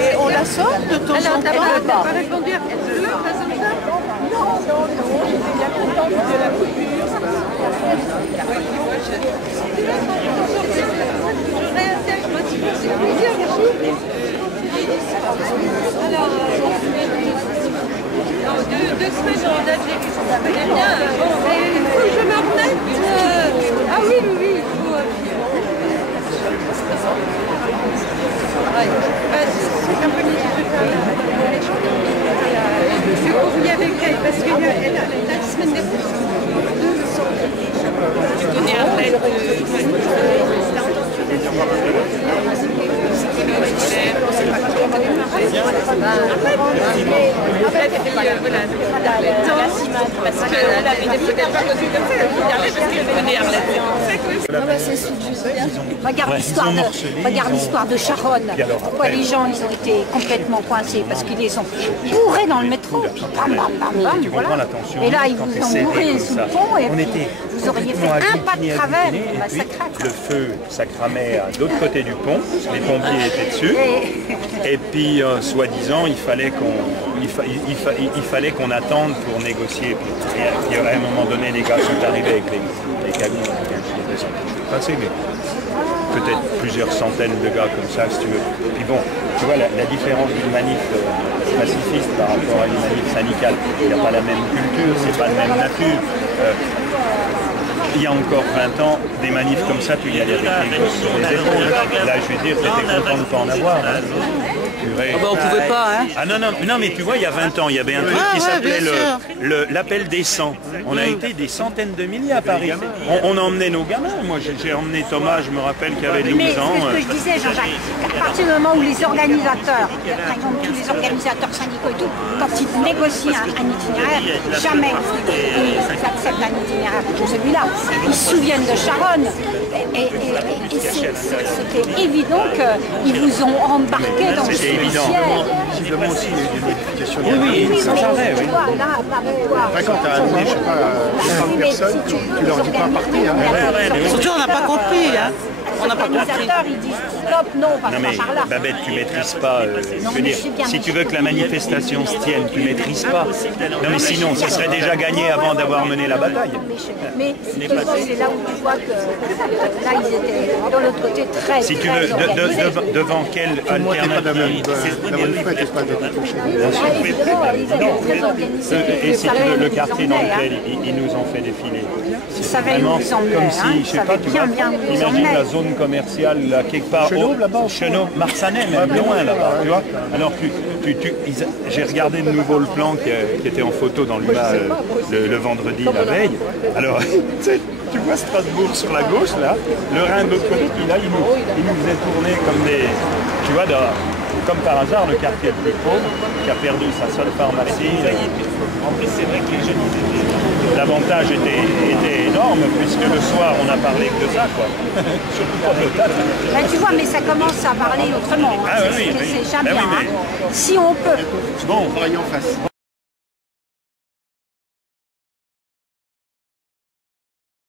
Et on la sort de temps en temps. Elle n'a pas répondu à elle pleure, par exemple ça? Non, j'étais bien contente de la coupure. Je réintègre un petit peu, c'est plaisir, alors, deux semaines en Algérie, ça connaît bien. Il faut que je me remette. Ah oui, oui, il faut. C'est un peu difficile. Je conviens avec elle parce qu'elle a la semaine dernière. Tu connais Arlette parce qu'elle avait des peut-être pas connu comme ça, parce qu'elle connaît Arlette. C'est regarde l'histoire de Charonne. Pourquoi les gens ils ont été complètement coincés? Parce qu'ils les ont bourrés dans le métro. Puis bam, bam, bam, bam, voilà. Et là, ils vous ont bourré sous le pont et puis vous auriez fait un pas de travers. Le feu, ça cramait à l'autre côté du pont, les pompiers étaient dessus. Et puis, soi-disant, il fallait qu'on attende pour négocier. Puis, à un moment donné, les gars sont arrivés avec les camions. Passé, mais peut-être plusieurs centaines de gars comme ça, si tu veux. Puis bon, tu vois, la différence d'une manif pacifiste par rapport à une manif syndicale, il n'y a pas la même culture, c'est pas la même nature. Il y a encore 20 ans, des manifs comme ça, tu y allais avec les gosses sur les épaules. Là, je veux dire, tu étais content de ne pas en avoir. Hein. Ah bah on pouvait pas, hein. Ah non, mais tu vois, il y a 20 ans, il y avait un truc qui s'appelait l'appel des 100. On a été des centaines de milliers à Paris. On emmenait nos gamins. Moi, j'ai emmené Thomas, je me rappelle, qui avait 12 ans. Mais ce que je disais, Jean-Jacques, à partir du moment où les organisateurs, par exemple tous les organisateurs syndicaux et tout, quand ils négocient un itinéraire, jamais ils acceptent un itinéraire comme celui-là. Ils se souviennent de Charonne. Et c'était évident qu'ils vous ont embarqué dans ce vestiaire. Visiblement aussi, il y a eu des modifications. Oui, sans arrêt, oui. Quand tu as amené, je sais pas, 50 personnes, tu leur dis pas partir. Surtout, on n'a pas compris. Hein. On n'a pas compris. Les organisateurs, ils disent stop, non, on passe pas par là. Babette, tu maîtrises pas. Je veux dire, si tu veux que la manifestation se tienne, tu maîtrises pas. Non, mais sinon, ce serait déjà gagné avant d'avoir mené la bataille. Mais c'est là où tu vois que là, ils étaient de l'autre côté très. Si tu veux, devant quelle alternative? Et si tu veux, le quartier dans lequel ils nous ont fait défiler. C'est vraiment comme si, je sais pas, tu vois, imagine la zone commerciale là, quelque part. Chenauve là-bas, Chenauve, Marsanais, même loin là-bas, tu vois. Alors j'ai regardé de nouveau le plan qui était en photo dans l'UMA le vendredi la veille. Alors, tu vois Strasbourg sur la gauche là, le Rhin de l'autre côté, puis là il nous faisait tourner comme des, tu vois, comme par hasard le quartier le plus pauvre qui a perdu sa seule pharmacie. En plus c'est vrai que les jeunes l'avantage était énorme puisque le soir on a parlé que de ça quoi. Surtout pour le tas. Ben, tu vois, mais ça commence à parler autrement. Hein. Ah, oui, c'est jamais ben, bien. oui, mais... Si on peut. Bon, travailler en face.